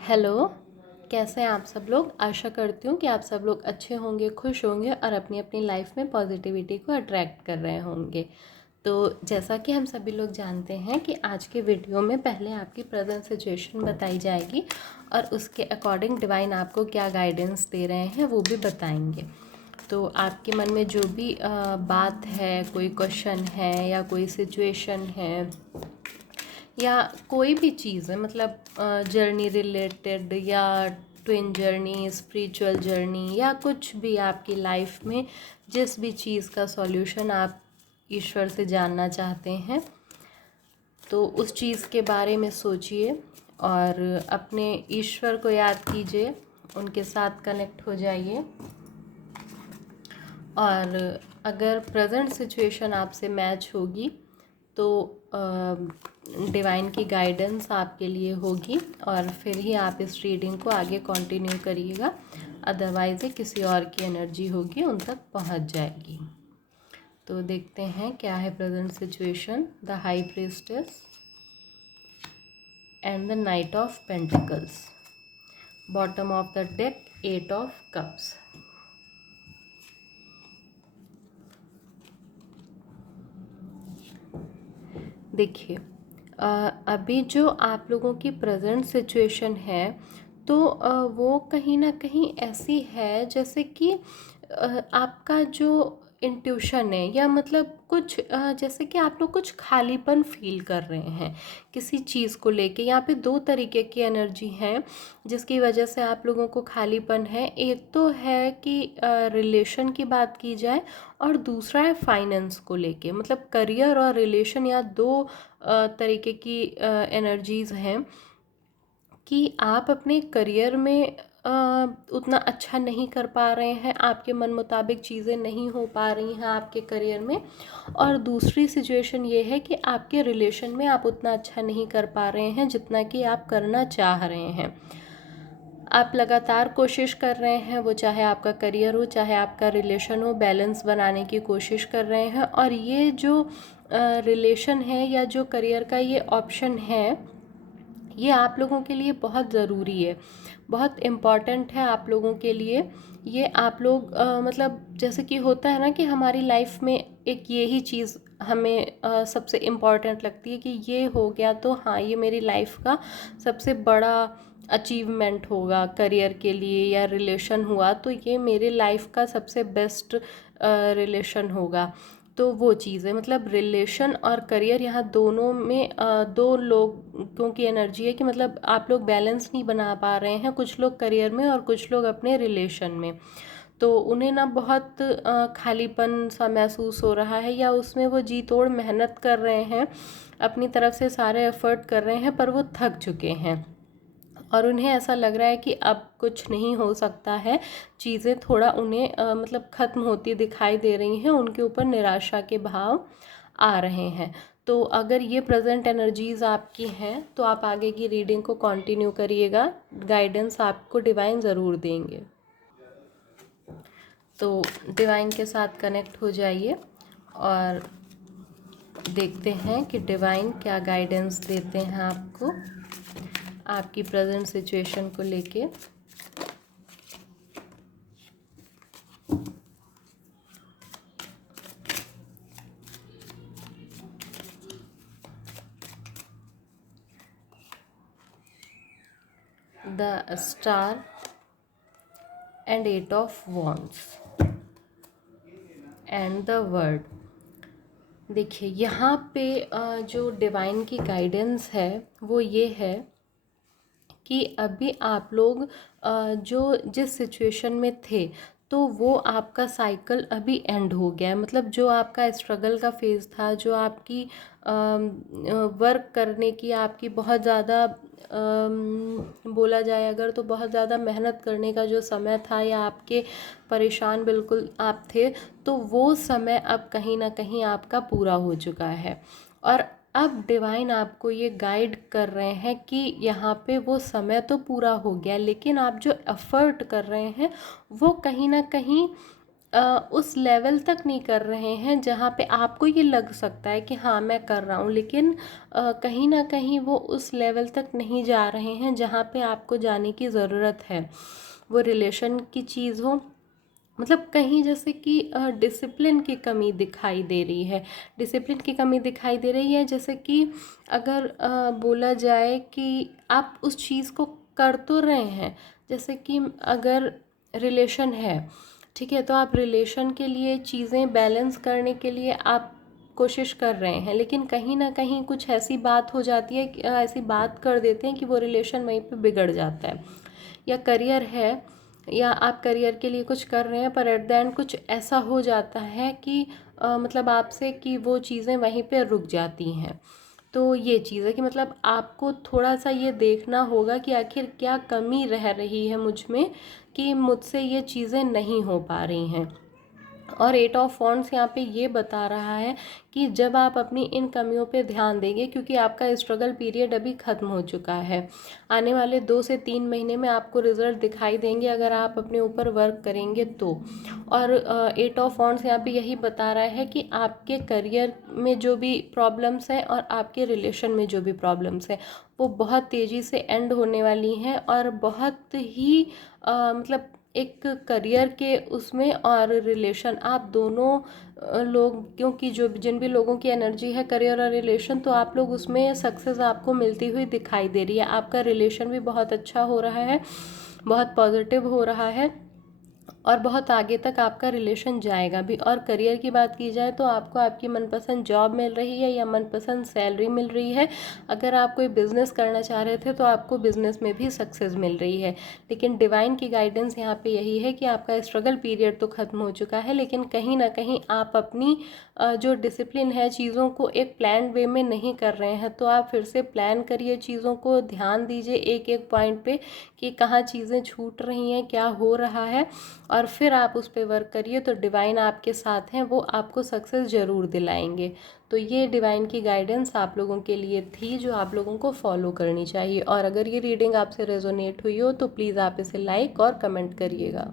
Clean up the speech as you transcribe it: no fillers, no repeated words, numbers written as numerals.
Hello. कैसे हैं आप सब लोग। आशा करती हूँ कि आप सब लोग अच्छे होंगे, खुश होंगे और अपनी अपनी लाइफ में पॉजिटिविटी को अट्रैक्ट कर रहे होंगे। तो जैसा कि हम सभी लोग जानते हैं कि आज के वीडियो में पहले आपकी प्रेजेंट सिचुएशन बताई जाएगी और उसके अकॉर्डिंग डिवाइन आपको क्या गाइडेंस दे रहे हैं वो भी बताएंगे। तो आपके मन में जो भी बात है, कोई क्वेश्चन है या कोई सिचुएशन है या कोई भी चीज़ है, मतलब जर्नी रिलेटेड या ट्विन जर्नी, स्पिरिचुअल जर्नी या कुछ भी आपकी लाइफ में जिस भी चीज़ का सॉल्यूशन आप ईश्वर से जानना चाहते हैं, तो उस चीज़ के बारे में सोचिए और अपने ईश्वर को याद कीजिए, उनके साथ कनेक्ट हो जाइए। और अगर प्रेजेंट सिचुएशन आपसे मैच होगी तो डिवाइन की गाइडेंस आपके लिए होगी और फिर ही आप इस रीडिंग को आगे कंटिन्यू करिएगा। अदरवाइज़ किसी और की एनर्जी होगी उन तक पहुंच जाएगी। तो देखते हैं क्या है present situation. The high priestess and the night of pentacles. Bottom of the deck, 8 of cups. देखिए, अभी जो आप लोगों की प्रेजेंट सिचुएशन है तो वो कहीं ना कहीं ऐसी है जैसे कि आपका जो इंट्यूशन है या मतलब कुछ जैसे कि आप लोग कुछ खालीपन फील कर रहे हैं किसी चीज़ को लेके। यहाँ पे दो तरीके की एनर्जी हैं जिसकी वजह से आप लोगों को खालीपन है। एक तो है कि रिलेशन की बात की जाए और दूसरा है फाइनेंस को लेके, मतलब करियर और रिलेशन, या दो तरीके की एनर्जीज़ हैं कि आप अपने करियर में उतना अच्छा नहीं कर पा रहे हैं, आपके मन मुताबिक चीज़ें नहीं हो पा रही हैं आपके करियर में। और दूसरी सिचुएशन ये है कि आपके रिलेशन में आप उतना अच्छा नहीं कर पा रहे हैं जितना कि आप करना चाह रहे हैं। आप लगातार कोशिश कर रहे हैं, वो चाहे आपका करियर हो चाहे आपका रिलेशन हो, बैलेंस बनाने की कोशिश कर रहे हैं। और ये जो रिलेशन है या जो करियर का ये ऑप्शन है, ये आप लोगों के लिए बहुत ज़रूरी है, बहुत इम्पॉर्टेंट है आप लोगों के लिए। ये आप लोग मतलब जैसे कि होता है ना कि हमारी लाइफ में एक यही चीज़ हमें सबसे इम्पॉर्टेंट लगती है कि ये हो गया तो हाँ, ये मेरी लाइफ का सबसे बड़ा अचीवमेंट होगा करियर के लिए, या रिलेशन हुआ तो ये मेरे लाइफ का सबसे बेस्ट रिलेशन होगा। तो वो चीज़ है, मतलब रिलेशन और करियर यहाँ दोनों में दो लोगों की एनर्जी है कि मतलब आप लोग बैलेंस नहीं बना पा रहे हैं, कुछ लोग करियर में और कुछ लोग अपने रिलेशन में। तो उन्हें ना बहुत खालीपन सा महसूस हो रहा है, या उसमें वो जी तोड़ मेहनत कर रहे हैं, अपनी तरफ से सारे एफर्ट कर रहे हैं, पर वो थक चुके हैं और उन्हें ऐसा लग रहा है कि अब कुछ नहीं हो सकता है। चीज़ें थोड़ा उन्हें मतलब ख़त्म होती दिखाई दे रही हैं, उनके ऊपर निराशा के भाव आ रहे हैं। तो अगर ये प्रेजेंट एनर्जीज़ आपकी हैं तो आप आगे की रीडिंग को कंटिन्यू करिएगा, गाइडेंस आपको डिवाइन ज़रूर देंगे। तो डिवाइन के साथ कनेक्ट हो जाइए और देखते हैं कि डिवाइन क्या गाइडेंस देते हैं आपको आपकी प्रेजेंट सिचुएशन को लेके। The star and 8 of wands and the word. देखिए, यहाँ पे जो डिवाइन की गाइडेंस है वो ये है कि अभी आप लोग जो जिस सिचुएशन में थे तो वो आपका साइकिल अभी एंड हो गया है। मतलब जो आपका स्ट्रगल का फेज़ था, जो आपकी वर्क करने की आपकी बहुत ज़्यादा बोला जाए अगर तो बहुत ज़्यादा मेहनत करने का जो समय था, या आपके परेशान बिल्कुल आप थे, तो वो समय अब कहीं ना कहीं आपका पूरा हो चुका है। और अब डिवाइन आपको ये गाइड कर रहे हैं कि यहाँ पे वो समय तो पूरा हो गया, लेकिन आप जो एफर्ट कर रहे हैं वो कहीं ना कहीं उस लेवल तक नहीं कर रहे हैं जहाँ पे आपको ये लग सकता है कि हाँ मैं कर रहा हूँ, लेकिन कहीं ना कहीं वो उस लेवल तक नहीं जा रहे हैं जहाँ पे आपको जाने की ज़रूरत है। वो रिलेशन की चीज़ हो, मतलब कहीं जैसे कि डिसिप्लिन की कमी दिखाई दे रही है, डिसिप्लिन की कमी दिखाई दे रही है। जैसे कि अगर बोला जाए कि आप उस चीज़ को कर तो रहे हैं, जैसे कि अगर रिलेशन है, ठीक है, तो आप रिलेशन के लिए चीज़ें बैलेंस करने के लिए आप कोशिश कर रहे हैं, लेकिन कहीं ना कहीं कुछ ऐसी बात हो जाती है ऐसी बात कर देते हैं कि वो रिलेशन वहीं पे बिगड़ जाता है। या करियर है, या आप करियर के लिए कुछ कर रहे हैं, पर एट द एंड कुछ ऐसा हो जाता है कि मतलब आपसे कि वो चीज़ें वहीं पे रुक जाती हैं। तो ये चीज़ है कि मतलब आपको थोड़ा सा ये देखना होगा कि आखिर क्या कमी रह रही है मुझ में कि मुझसे ये चीज़ें नहीं हो पा रही हैं। और 8 ऑफ वॉन्ड्स यहाँ पे ये बता रहा है कि जब आप अपनी इन कमियों पे ध्यान देंगे, क्योंकि आपका स्ट्रगल पीरियड अभी ख़त्म हो चुका है, आने वाले 2 से 3 महीने में आपको रिजल्ट दिखाई देंगे अगर आप अपने ऊपर वर्क करेंगे तो। और 8 ऑफ वॉन्ड्स यहाँ पे यही बता रहा है कि आपके करियर में जो भी प्रॉब्लम्स हैं और आपके रिलेशन में जो भी प्रॉब्लम्स हैं वो बहुत तेज़ी से एंड होने वाली हैं, और बहुत ही मतलब एक करियर के उसमें और रिलेशन, आप दोनों लोग, क्योंकि जो जिन भी लोगों की एनर्जी है करियर और रिलेशन, तो आप लोग उसमें सक्सेस आपको मिलती हुई दिखाई दे रही है। आपका रिलेशन भी बहुत अच्छा हो रहा है, बहुत पॉजिटिव हो रहा है, और बहुत आगे तक आपका रिलेशन जाएगा भी। और करियर की बात की जाए तो आपको आपकी मनपसंद जॉब मिल रही है या मनपसंद सैलरी मिल रही है। अगर आप कोई बिज़नेस करना चाह रहे थे तो आपको बिज़नेस में भी सक्सेस मिल रही है। लेकिन डिवाइन की गाइडेंस यहाँ पे यही है कि आपका स्ट्रगल पीरियड तो ख़त्म हो चुका है, लेकिन कहीं ना कहीं आप अपनी जो डिसिप्लिन है चीज़ों को एक प्लान वे में नहीं कर रहे हैं। तो आप फिर से प्लान करिए चीज़ों को, ध्यान दीजिए एक एक पॉइंट पे कि कहाँ चीज़ें छूट रही हैं, क्या हो रहा है, और फिर आप उस पर वर्क करिए। तो डिवाइन आपके साथ हैं, वो आपको सक्सेस ज़रूर दिलाएंगे। तो ये डिवाइन की गाइडेंस आप लोगों के लिए थी जो आप लोगों को फॉलो करनी चाहिए। और अगर ये रीडिंग आपसे रेजोनेट हुई हो तो प्लीज़ आप इसे लाइक और कमेंट करिएगा।